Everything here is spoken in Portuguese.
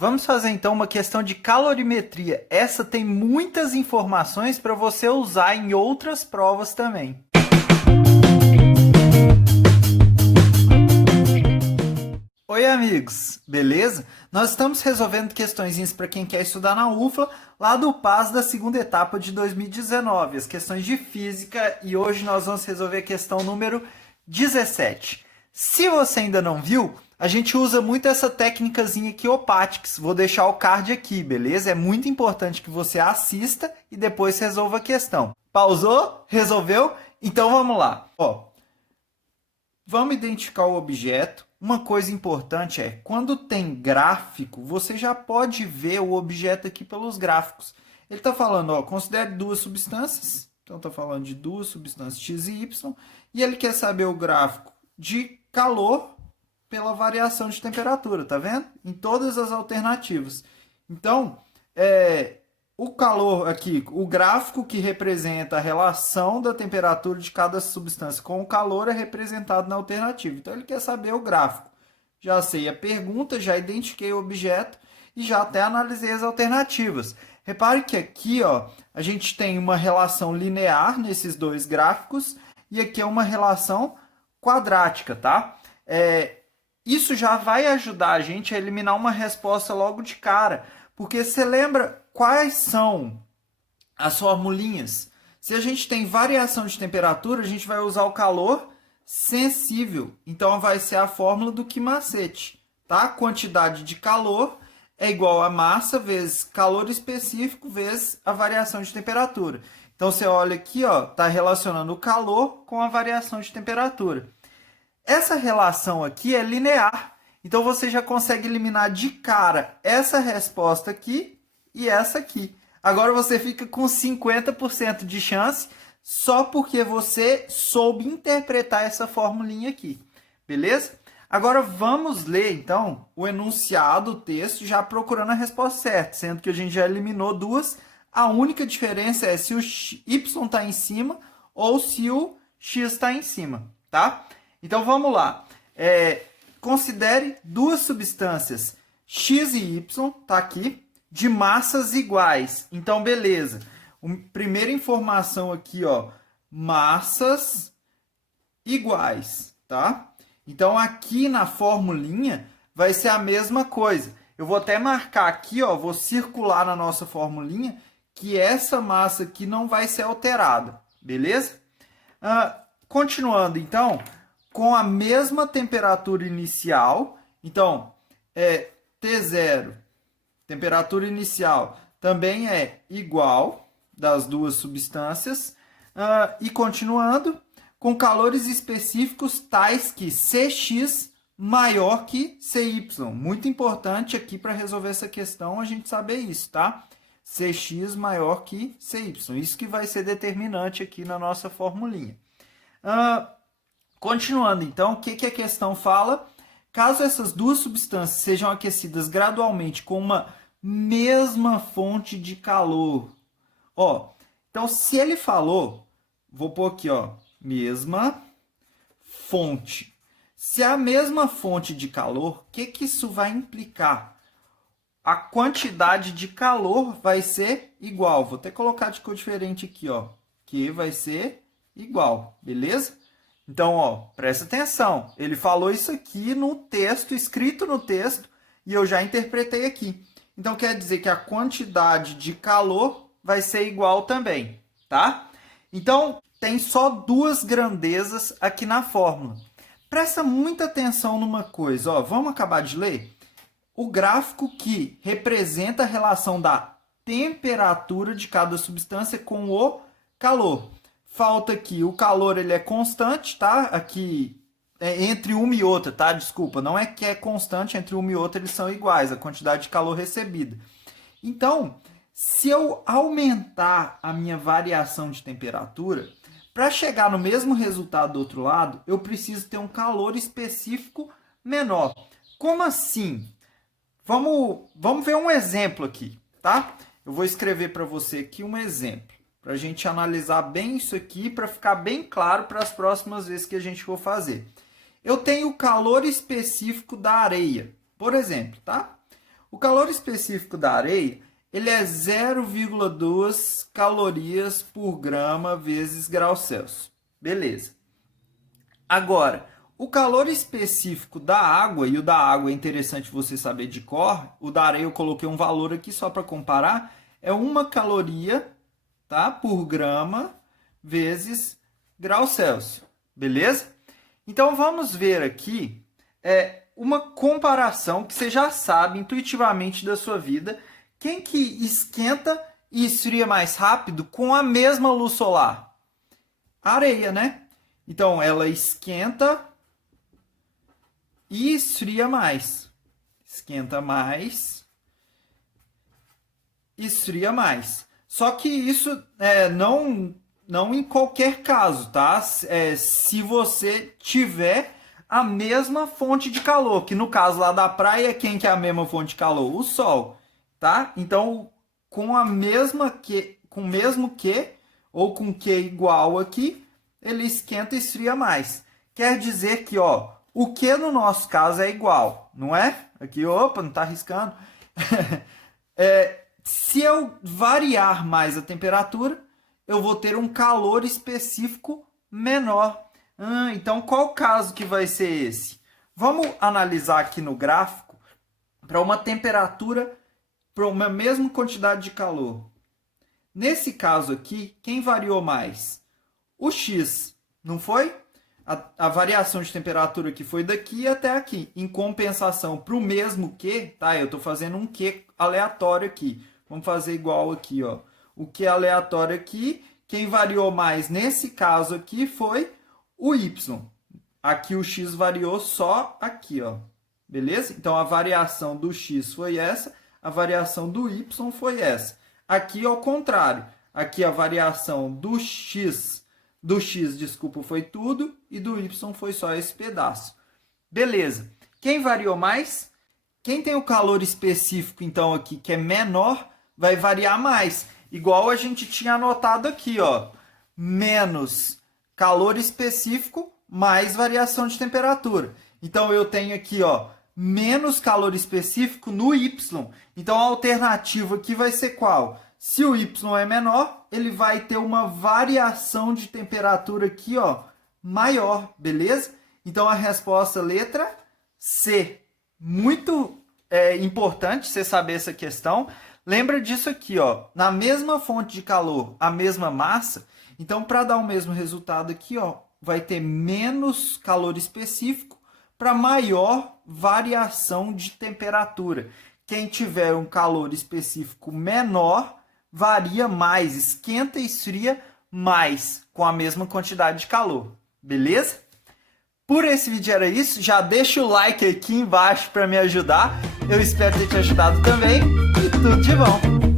Vamos fazer então uma questão de calorimetria. Essa tem muitas informações para você usar em outras provas também. Oi, amigos, beleza? Nós estamos resolvendo questõezinhas para quem quer estudar na UFLA, lá do PAS da segunda etapa de 2019, as questões de física, e hoje nós vamos resolver a questão número 17. Se você ainda não viu, a gente usa muito essa técnicazinha aqui, Opatics. Vou deixar o card aqui, beleza? É muito importante que você assista e depois resolva a questão. Pausou? Resolveu? Então vamos lá. Vamos identificar o objeto. Uma coisa importante é, quando tem gráfico, você já pode ver o objeto aqui pelos gráficos. Ele está falando, considere duas substâncias. Então, está falando de duas substâncias x e y. E ele quer saber o gráfico de calor pela variação de temperatura, tá vendo? Em todas as alternativas. Então, o calor aqui, o gráfico que representa a relação da temperatura de cada substância com o calor é representado na alternativa. Então, ele quer saber o gráfico. Já sei a pergunta, já identifiquei o objeto e já até analisei as alternativas. Repare que aqui a gente tem uma relação linear nesses dois gráficos e aqui é uma relação quadrática, tá? Isso já vai ajudar a gente a eliminar uma resposta logo de cara, porque você lembra quais são as formulinhas? Se a gente tem variação de temperatura, a gente vai usar o calor sensível. Então, vai ser a fórmula do que-macete, tá? Quantidade de calor é igual a massa vezes calor específico vezes a variação de temperatura. Então, você olha aqui, está relacionando o calor com a variação de temperatura. Essa relação aqui é linear. Então, você já consegue eliminar de cara essa resposta aqui e essa aqui. Agora, você fica com 50% de chance só porque você soube interpretar essa formulinha aqui. Beleza? Agora, vamos ler, então, o enunciado, o texto, já procurando a resposta certa, sendo que a gente já eliminou duas. A única diferença é se o y está em cima ou se o x está em cima, tá? Então, vamos lá. Considere duas substâncias x e y, tá aqui, de massas iguais. Então, beleza. Primeira informação aqui, massas iguais, tá? Então, aqui na formulinha vai ser a mesma coisa. Eu vou até marcar aqui, vou circular na nossa formulinha, que essa massa aqui não vai ser alterada, beleza? Continuando, então, com a mesma temperatura inicial. Então, T0, temperatura inicial, também é igual das duas substâncias. E continuando, com calores específicos tais que Cx maior que Cy. Muito importante aqui para resolver essa questão a gente saber isso, tá? Cx maior que Cy. Isso que vai ser determinante aqui na nossa formulinha. Continuando, então, o que a questão fala? Caso essas duas substâncias sejam aquecidas gradualmente com uma mesma fonte de calor. Então, se ele falou, vou pôr aqui, mesma fonte. Se é a mesma fonte de calor, o que isso vai implicar? A quantidade de calor vai ser igual. Vou até colocar de cor diferente aqui, que vai ser igual, beleza? Então, presta atenção. Ele falou isso aqui no texto, escrito no texto, e eu já interpretei aqui. Então, quer dizer que a quantidade de calor vai ser igual também, tá? Então, tem só duas grandezas aqui na fórmula. Presta muita atenção numa coisa. Vamos acabar de ler? O gráfico que representa a relação da temperatura de cada substância com o calor. Falta aqui, o calor ele é constante, tá? Aqui, entre uma e outra, tá? Desculpa, não é que é constante, entre uma e outra eles são iguais, a quantidade de calor recebida. Então, se eu aumentar a minha variação de temperatura, para chegar no mesmo resultado do outro lado, eu preciso ter um calor específico menor. Como assim? Vamos ver um exemplo aqui, tá? Eu vou escrever para você aqui um exemplo, para a gente analisar bem isso aqui, para ficar bem claro para as próximas vezes que a gente for fazer. Eu tenho o calor específico da areia, por exemplo, tá? O calor específico da areia, ele é 0,2 calorias por grama vezes grau Celsius. Beleza. Agora, o calor específico da água, e o da água é interessante você saber de cor, o da areia eu coloquei um valor aqui só para comparar, é 1 caloria, tá, por grama vezes grau Celsius. Beleza? Então vamos ver aqui uma comparação que você já sabe intuitivamente da sua vida. Quem que esquenta e esfria mais rápido com a mesma luz solar? A areia, né? Então ela esquenta e esfria mais. Esquenta mais, esfria mais. Só que isso não em qualquer caso, tá? Se você tiver a mesma fonte de calor, que no caso lá da praia, quem que é a mesma fonte de calor? O sol, tá? Então, com a mesma que, com o mesmo que, ou com Q igual aqui, ele esquenta e esfria mais. Quer dizer que, ó, o Q no nosso caso é igual, não é? Aqui, opa, não tá arriscando. Se eu variar mais a temperatura, eu vou ter um calor específico menor. Então, qual caso que vai ser esse? Vamos analisar aqui no gráfico para uma temperatura, para uma mesma quantidade de calor. Nesse caso aqui, quem variou mais? O X, não foi? A variação de temperatura que foi daqui até aqui. Em compensação, para o mesmo Q, tá? Eu estou fazendo um Q aleatório aqui. Vamos fazer igual aqui, ó. O Q aleatório aqui, quem variou mais nesse caso aqui foi o Y. Aqui o X variou só aqui, ó. Beleza? Então a variação do X foi essa, a variação do Y foi essa. Aqui ao contrário. Aqui a variação do X, desculpa, foi tudo e do Y foi só esse pedaço. Beleza. Quem variou mais? Quem tem o calor específico então aqui que é menor, vai variar mais. Igual a gente tinha anotado aqui, ó. Menos calor específico, mais variação de temperatura. Então, eu tenho aqui, ó, menos calor específico no Y. Então, a alternativa aqui vai ser qual? Se o Y é menor, ele vai ter uma variação de temperatura aqui, ó, maior, beleza? Então, a resposta letra C. Muito importante você saber essa questão. Lembra disso aqui, ó, na mesma fonte de calor, a mesma massa, então para dar o mesmo resultado aqui, ó, vai ter menos calor específico para maior variação de temperatura. Quem tiver um calor específico menor, varia mais, esquenta e esfria mais com a mesma quantidade de calor, beleza? Por esse vídeo era isso, já deixa o like aqui embaixo para me ajudar, eu espero ter te ajudado também e tudo de bom!